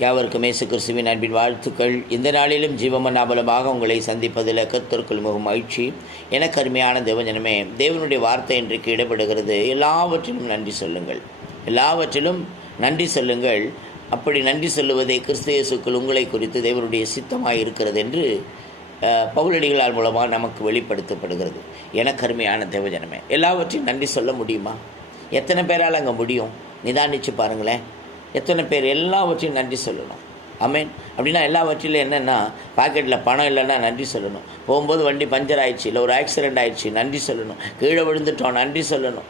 யாவருக்கும் இயேசு கிறிஸ்துவின் அன்பின் வாழ்த்துக்கள். இந்த நாளிலும் ஜீவமன்னாபலமாக உங்களை சந்திப்பதில் கர்த்தருக்குள் மிகவும் மகிழ்ச்சி. எனக்கு அருமையான தேவஜனமே தேவனுடைய வார்த்தை இன்றைக்கு இடப்படுகிறது எல்லாவற்றிலும் நன்றி சொல்லுங்கள். எல்லாவற்றிலும் நன்றி சொல்லுங்கள். அப்படி நன்றி சொல்லுவதை கிறிஸ்துவயசுக்குள் உங்களை குறித்து தேவனுடைய சித்தமாக இருக்கிறது என்று அஹ், பவுலடிகளால் மூலமாக நமக்கு வெளிப்படுத்தப்படுகிறது. எனக்கு அருமையான தேவஜனமே எல்லாவற்றையும் நன்றி சொல்ல முடியுமா? எத்தனை பேரால் அங்கே முடியும்? நிதானிச்சு பாருங்களேன். எத்தனை பேர் எல்லாவற்றையும் நன்றி சொல்லணும். அமேன் அப்படின்னா எல்லாவற்றிலும் என்னென்னா பாக்கெட்டில் பணம் இல்லைன்னா நன்றி சொல்லணும். போகும்போது வண்டி பஞ்சர் ஆயிடுச்சு இல்லை ஒரு ஆக்சிடெண்ட் ஆயிடுச்சு நன்றி சொல்லணும். கீழே விழுந்துட்டோம் நன்றி சொல்லணும்.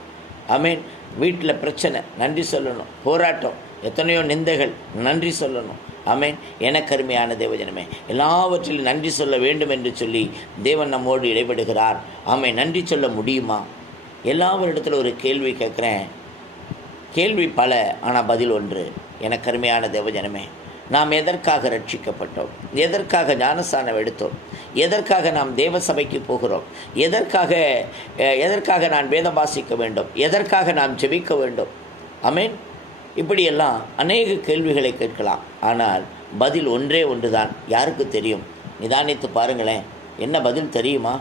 அமேன் வீட்டில் பிரச்சனை நன்றி சொல்லணும். போராட்டம் எத்தனையோ நிந்தைகள் நன்றி சொல்லணும். அமேன் எனக்கருமையான தேவஜனமே எல்லாவற்றிலும் நன்றி சொல்ல வேண்டும் என்று சொல்லி தேவன் நம்மோடு இடைபடுகிறார். ஆமை நன்றி சொல்ல முடியுமா? எல்லாவரிடத்துல ஒரு கேள்வி கேட்குறேன். கேள்வி பல ஆனால் பதில் ஒன்று. எனக்கு கருமையான தேவஜனமே நாம் எதற்காக ரட்சிக்கப்பட்டோம்? எதற்காக ஞானஸ்தானம் எடுத்தோம்? எதற்காக நாம் தேவ சபைக்கு போகிறோம்? எதற்காக எதற்காக நான் வேதம் வாசிக்க வேண்டும்? எதற்காக நாம் ஜெபிக்க வேண்டும்? அமேன் இப்படியெல்லாம் அநேக கேள்விகளை கேட்கலாம். ஆனால் பதில் ஒன்றே ஒன்றுதான். யாருக்கு தெரியும்? நிதானித்து பாருங்களேன். என்ன பதில் தெரியுமா?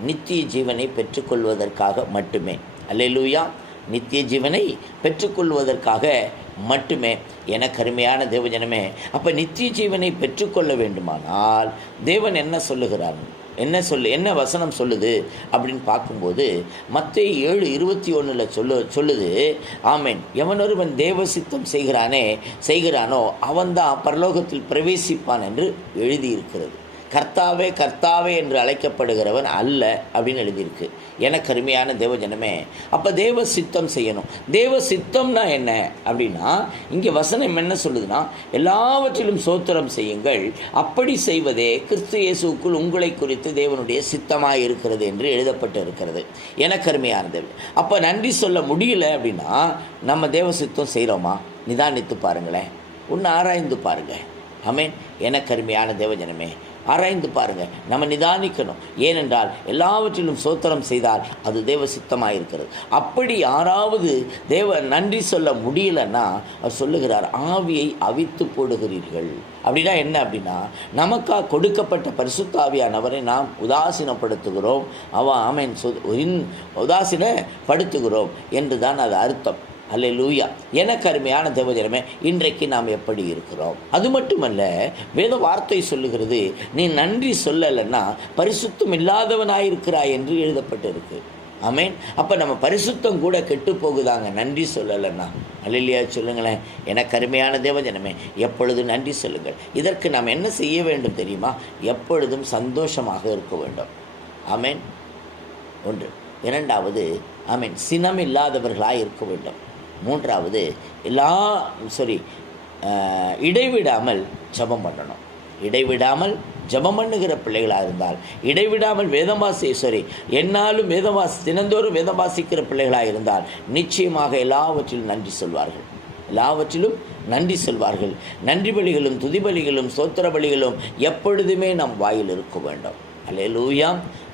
நித்திய ஜீவனை பெற்றுக்கொள்வதற்காக மட்டுமே. அல்லேலூயா. நித்திய ஜீவனை பெற்றுக்கொள்வதற்காக மட்டுமே என கருமையான தேவஜனமே அப்போ நித்திய ஜீவனை பெற்றுக்கொள்ள வேண்டுமானால் தேவன் என்ன சொல்லுகிறார்? என்ன சொல்லு என்ன வசனம் சொல்லுது? அப்படின்னு பார்க்கும்போது மற்ற ஏழு இருபத்தி ஒன்றில் சொல்லு சொல்லுது ஆமென். எவனொருவன் தேவ சித்தம் செய்கிறானே செய்கிறானோ அவன்தான் பரலோகத்தில் பிரவேசிப்பான் என்று எழுதியிருக்கிறது. கர்த்தாவே கர்த்தாவே என்று அழைக்கப்படுகிறவன் அல்ல அப்படின்னு எழுதியிருக்கு. எனக்கு அருமையான தேவஜனமே அப்போ தேவ சித்தம் செய்யணும். தேவ சித்தம்னா என்ன அப்படின்னா இங்கே வசனம் என்ன சொல்லுதுன்னா எல்லாவற்றிலும் சோத்திரம் செய்யுங்கள். அப்படி செய்வதே கிறிஸ்து இயேசுக்குள் உங்களை குறித்து தேவனுடைய சித்தமாக இருக்கிறது என்று எழுதப்பட்டு இருக்கிறது எனக்கு அருமையான அப்போ நன்றி சொல்ல முடியல அப்படின்னா நம்ம தேவ சித்தம் செய்கிறோமா நிதானித்து பாருங்களேன். ஒன்று ஆராய்ந்து பாருங்கள் அமேன் என கருமையான தேவஜனமே ஆராய்ந்து பாருங்க நம்ம நிதானிக்கணும். ஏனென்றால் எல்லாவற்றிலும் சோத்திரம் செய்தால் அது தேவ சித்தமாக இருக்கிறது. அப்படி யாராவது தேவ நன்றி சொல்ல முடியலன்னா அவர் சொல்லுகிறார் ஆவியை அவித்து போடுகிறீர்கள். அப்படின்னா என்ன அப்படின்னா நமக்காக கொடுக்கப்பட்ட பரிசுத்தாவியானவரை நாம் உதாசீனப்படுத்துகிறோம். அவன் ஆமேன் உதாசீனப்படுத்துகிறோம் என்று தான் அது அர்த்தம். அல்ல லூயா எனக்கு அருமையான தேவஜனமே இன்றைக்கு நாம் எப்படி இருக்கிறோம்? அது மட்டுமல்ல வேத வார்த்தை சொல்லுகிறது நீ நன்றி சொல்லலைன்னா பரிசுத்தம் இல்லாதவனாயிருக்கிறாய் என்று எழுதப்பட்டிருக்கு. ஆமேன். அப்போ நம்ம பரிசுத்தம் கூட கெட்டு போகுதாங்க நன்றி சொல்லலைன்னா. அல்லையா சொல்லுங்களேன். எனக்கு அருமையான தேவஜனமே எப்பொழுதும் நன்றி சொல்லுங்கள். இதற்கு நாம் என்ன செய்ய வேண்டும் தெரியுமா? எப்பொழுதும் சந்தோஷமாக இருக்க வேண்டும். ஆமேன். ஒன்று. இரண்டாவது ஆமீன். சினம் இல்லாதவர்களாக இருக்க வேண்டும். மூன்றாவது எல்லா சாரி இடைவிடாமல் ஜெபம் பண்ணணும். இடைவிடாமல் ஜெபம் பண்ணுகிற பிள்ளைகளாக இருந்தால் இடைவிடாமல் வேதவாசி சாரி என்னாலும் வேதவாசி தினந்தோறும் வேதம் வாசிக்கிற பிள்ளைகளாக இருந்தால் நிச்சயமாக எல்லாவற்றிலும் நன்றி சொல்வார்கள். எல்லாவற்றிலும் நன்றி சொல்வார்கள். நன்றி பலிகளும் துதிபலிகளும் சோத்திர பலிகளும் எப்பொழுதுமே நம் வாயில் இருக்க வேண்டும். அல்லேலூயா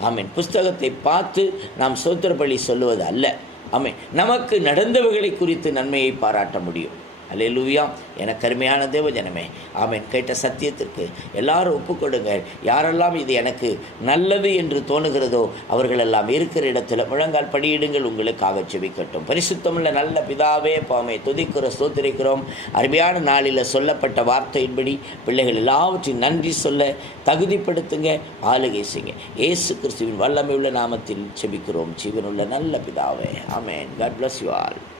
ஆமீன் புஸ்தகத்தை பார்த்து நாம் சோத்திர பலி சொல்லுவது அல்ல. அமை நமக்கு நடந்தவைகளை குறித்து நன்மையை பாராட்ட முடியும். அல்லேலூயா எனக்கு அருமையான தேவஜனமே ஆமேன். கேட்ட சத்தியத்திற்கு எல்லாரும் ஒப்புக்கொடுங்க யாரெல்லாம் இது எனக்கு நல்லது என்று தோணுகிறதோ அவர்களெல்லாம் இருக்கிற இடத்துல முழங்கால் படியிடுங்கள். உங்களுக்காக செபிக்கட்டும் பரிசுத்தமுள்ள நல்ல பிதாவே பாமை துதிக்கிற ஸ்தோத்திரிக்கிறோம். அருமையான நாளில் சொல்லப்பட்ட வார்த்தையின்படி பிள்ளைகள் எல்லாவற்றையும் நன்றி சொல்ல தகுதிப்படுத்துங்க ஆளுகை செய்யுங்க. ஏசு கிறிஸ்துவின் வல்லமையுள்ள நாமத்தில் செபிக்கிறோம் ஜீவனுள்ள நல்ல பிதாவே ஆமேன். God bless you all